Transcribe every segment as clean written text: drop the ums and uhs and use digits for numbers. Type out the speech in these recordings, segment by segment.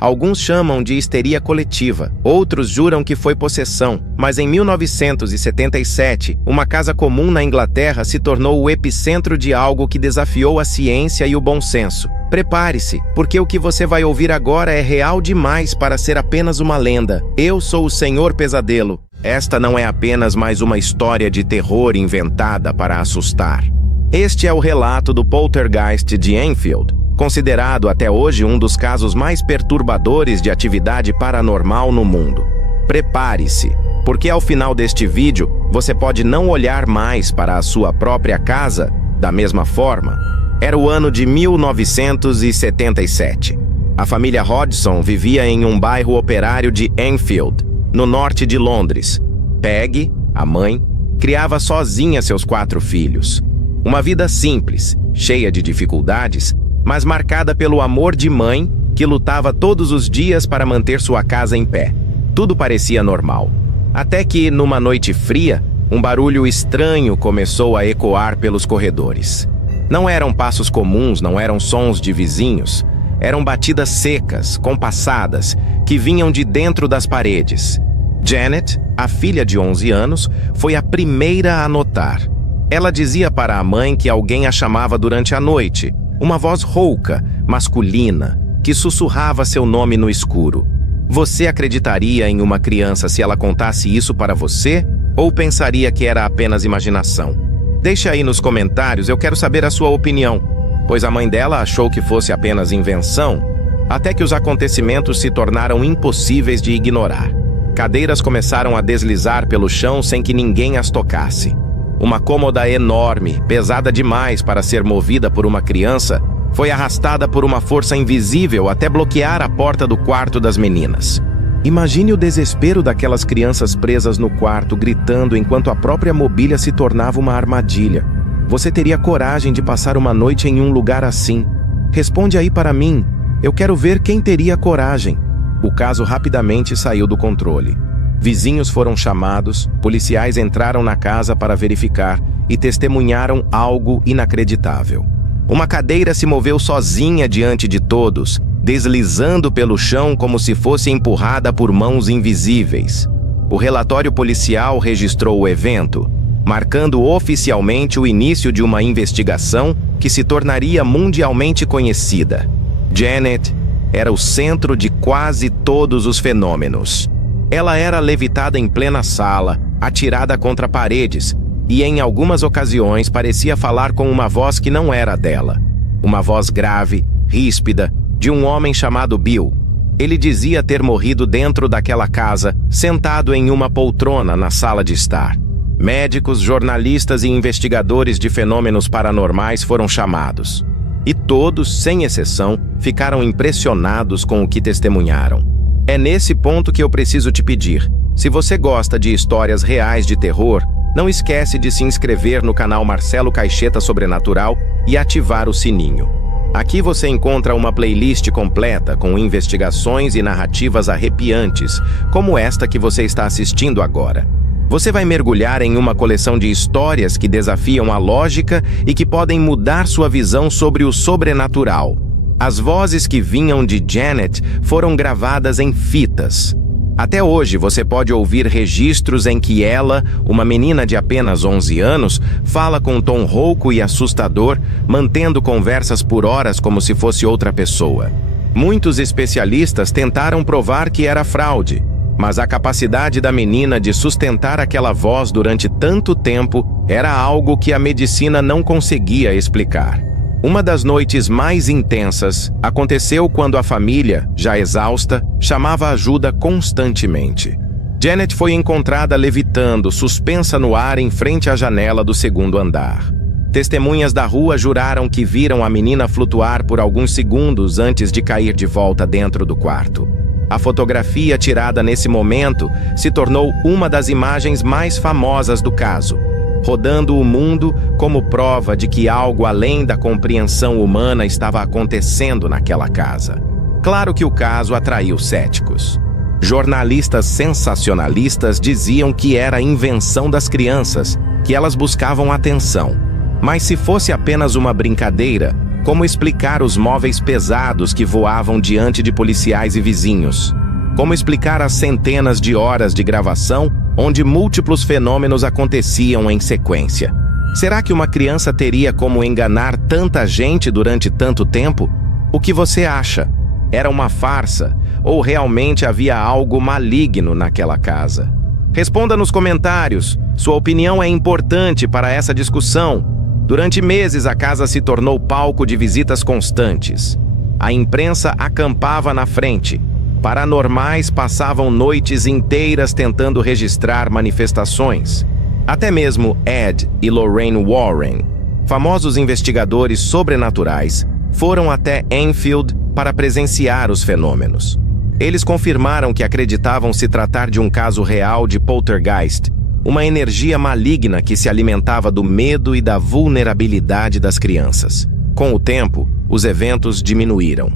Alguns chamam de histeria coletiva, outros juram que foi possessão, mas em 1977, uma casa comum na Inglaterra se tornou o epicentro de algo que desafiou a ciência e o bom senso. Prepare-se, porque o que você vai ouvir agora é real demais para ser apenas uma lenda. Eu sou o Senhor Pesadelo. Esta não é apenas mais uma história de terror inventada para assustar. Este é o relato do poltergeist de Enfield, considerado até hoje um dos casos mais perturbadores de atividade paranormal no mundo. Prepare-se, porque ao final deste vídeo, você pode não olhar mais para a sua própria casa da mesma forma. Era o ano de 1977. A família Hodgson vivia em um bairro operário de Enfield, no norte de Londres. Peggy, a mãe, criava sozinha seus 4 filhos. Uma vida simples, cheia de dificuldades, mas marcada pelo amor de mãe, que lutava todos os dias para manter sua casa em pé. Tudo parecia normal. Até que, numa noite fria, um barulho estranho começou a ecoar pelos corredores. Não eram passos comuns, não eram sons de vizinhos. Eram batidas secas, compassadas, que vinham de dentro das paredes. Janet, a filha de 11 anos, foi a primeira a notar. Ela dizia para a mãe que alguém a chamava durante a noite, uma voz rouca, masculina, que sussurrava seu nome no escuro. Você acreditaria em uma criança se ela contasse isso para você? Ou pensaria que era apenas imaginação? Deixe aí nos comentários, eu quero saber a sua opinião, pois a mãe dela achou que fosse apenas invenção, até que os acontecimentos se tornaram impossíveis de ignorar. Cadeiras começaram a deslizar pelo chão sem que ninguém as tocasse. Uma cômoda enorme, pesada demais para ser movida por uma criança, foi arrastada por uma força invisível até bloquear a porta do quarto das meninas. Imagine o desespero daquelas crianças presas no quarto, gritando enquanto a própria mobília se tornava uma armadilha. Você teria coragem de passar uma noite em um lugar assim? Responde aí para mim. Eu quero ver quem teria coragem. O caso rapidamente saiu do controle. Vizinhos foram chamados, policiais entraram na casa para verificar e testemunharam algo inacreditável. Uma cadeira se moveu sozinha diante de todos, deslizando pelo chão como se fosse empurrada por mãos invisíveis. O relatório policial registrou o evento, marcando oficialmente o início de uma investigação que se tornaria mundialmente conhecida. Janet era o centro de quase todos os fenômenos. Ela era levitada em plena sala, atirada contra paredes, e em algumas ocasiões parecia falar com uma voz que não era dela. Uma voz grave, ríspida, de um homem chamado Bill. Ele dizia ter morrido dentro daquela casa, sentado em uma poltrona na sala de estar. Médicos, jornalistas e investigadores de fenômenos paranormais foram chamados. E todos, sem exceção, ficaram impressionados com o que testemunharam. É nesse ponto que eu preciso te pedir. Se você gosta de histórias reais de terror, não esquece de se inscrever no canal Marcelo Caixeta Sobrenatural e ativar o sininho. Aqui você encontra uma playlist completa com investigações e narrativas arrepiantes, como esta que você está assistindo agora. Você vai mergulhar em uma coleção de histórias que desafiam a lógica e que podem mudar sua visão sobre o sobrenatural. As vozes que vinham de Janet foram gravadas em fitas. Até hoje você pode ouvir registros em que ela, uma menina de apenas 11 anos, fala com um tom rouco e assustador, mantendo conversas por horas como se fosse outra pessoa. Muitos especialistas tentaram provar que era fraude, mas a capacidade da menina de sustentar aquela voz durante tanto tempo era algo que a medicina não conseguia explicar. Uma das noites mais intensas aconteceu quando a família, já exausta, chamava ajuda constantemente. Janet foi encontrada levitando, suspensa no ar em frente à janela do 2º andar. Testemunhas da rua juraram que viram a menina flutuar por alguns segundos antes de cair de volta dentro do quarto. A fotografia tirada nesse momento se tornou uma das imagens mais famosas do caso, rodando o mundo como prova de que algo além da compreensão humana estava acontecendo naquela casa. Claro que o caso atraiu céticos. Jornalistas sensacionalistas diziam que era invenção das crianças, que elas buscavam atenção. Mas se fosse apenas uma brincadeira, Como explicar os móveis pesados que voavam diante de policiais e vizinhos? Como explicar as centenas de horas de gravação onde múltiplos fenômenos aconteciam em sequência? Será que uma criança teria como enganar tanta gente durante tanto tempo? O que você acha? Era uma farsa ou realmente havia algo maligno naquela casa? Responda nos comentários. Sua opinião é importante para essa discussão. Durante meses, a casa se tornou palco de visitas constantes. A imprensa acampava na frente. Paranormais passavam noites inteiras tentando registrar manifestações. Até mesmo Ed e Lorraine Warren, famosos investigadores sobrenaturais, foram até Enfield para presenciar os fenômenos. Eles confirmaram que acreditavam se tratar de um caso real de poltergeist, uma energia maligna que se alimentava do medo e da vulnerabilidade das crianças. Com o tempo, os eventos diminuíram.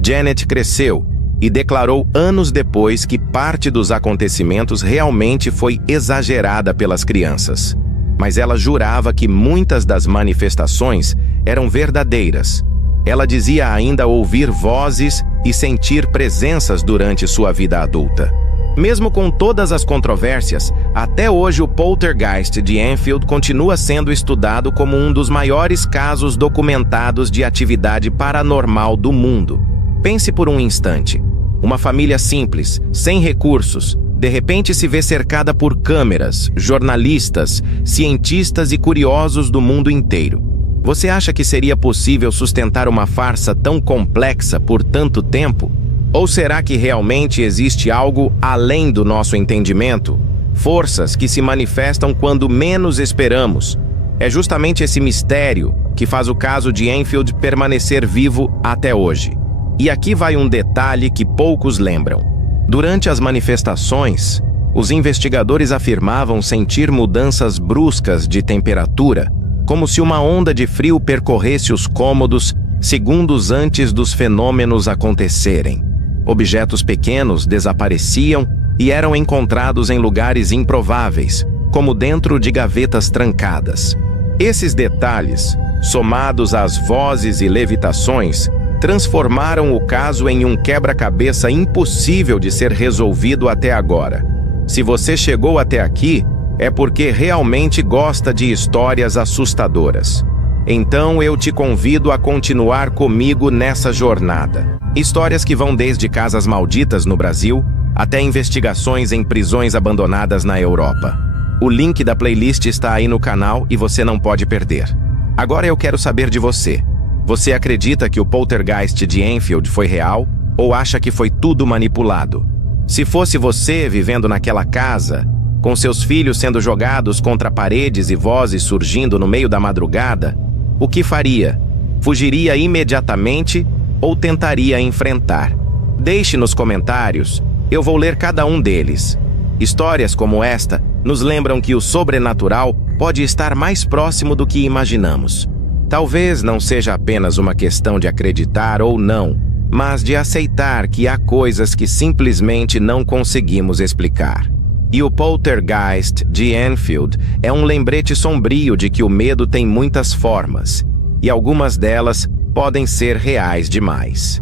Janet cresceu e declarou anos depois que parte dos acontecimentos realmente foi exagerada pelas crianças. Mas ela jurava que muitas das manifestações eram verdadeiras. Ela dizia ainda ouvir vozes e sentir presenças durante sua vida adulta. Mesmo com todas as controvérsias, até hoje o poltergeist de Enfield continua sendo estudado como um dos maiores casos documentados de atividade paranormal do mundo. Pense por um instante. Uma família simples, sem recursos, de repente se vê cercada por câmeras, jornalistas, cientistas e curiosos do mundo inteiro. Você acha que seria possível sustentar uma farsa tão complexa por tanto tempo? Ou será que realmente existe algo além do nosso entendimento? Forças que se manifestam quando menos esperamos. É justamente esse mistério que faz o caso de Enfield permanecer vivo até hoje. E aqui vai um detalhe que poucos lembram. Durante as manifestações, os investigadores afirmavam sentir mudanças bruscas de temperatura, como se uma onda de frio percorresse os cômodos segundos antes dos fenômenos acontecerem. Objetos pequenos desapareciam e eram encontrados em lugares improváveis, como dentro de gavetas trancadas. Esses detalhes, somados às vozes e levitações, transformaram o caso em um quebra-cabeça impossível de ser resolvido até agora. Se você chegou até aqui, é porque realmente gosta de histórias assustadoras. Então eu te convido a continuar comigo nessa jornada. Histórias que vão desde casas malditas no Brasil até investigações em prisões abandonadas na Europa. O link da playlist está aí no canal e você não pode perder. Agora eu quero saber de você. Você acredita que o poltergeist de Enfield foi real ou acha que foi tudo manipulado? Se fosse você vivendo naquela casa, com seus filhos sendo jogados contra paredes e vozes surgindo no meio da madrugada, o que faria? Fugiria imediatamente ou tentaria enfrentar? Deixe nos comentários, eu vou ler cada um deles. Histórias como esta nos lembram que o sobrenatural pode estar mais próximo do que imaginamos. Talvez não seja apenas uma questão de acreditar ou não, mas de aceitar que há coisas que simplesmente não conseguimos explicar. E o poltergeist de Enfield é um lembrete sombrio de que o medo tem muitas formas, e algumas delas podem ser reais demais.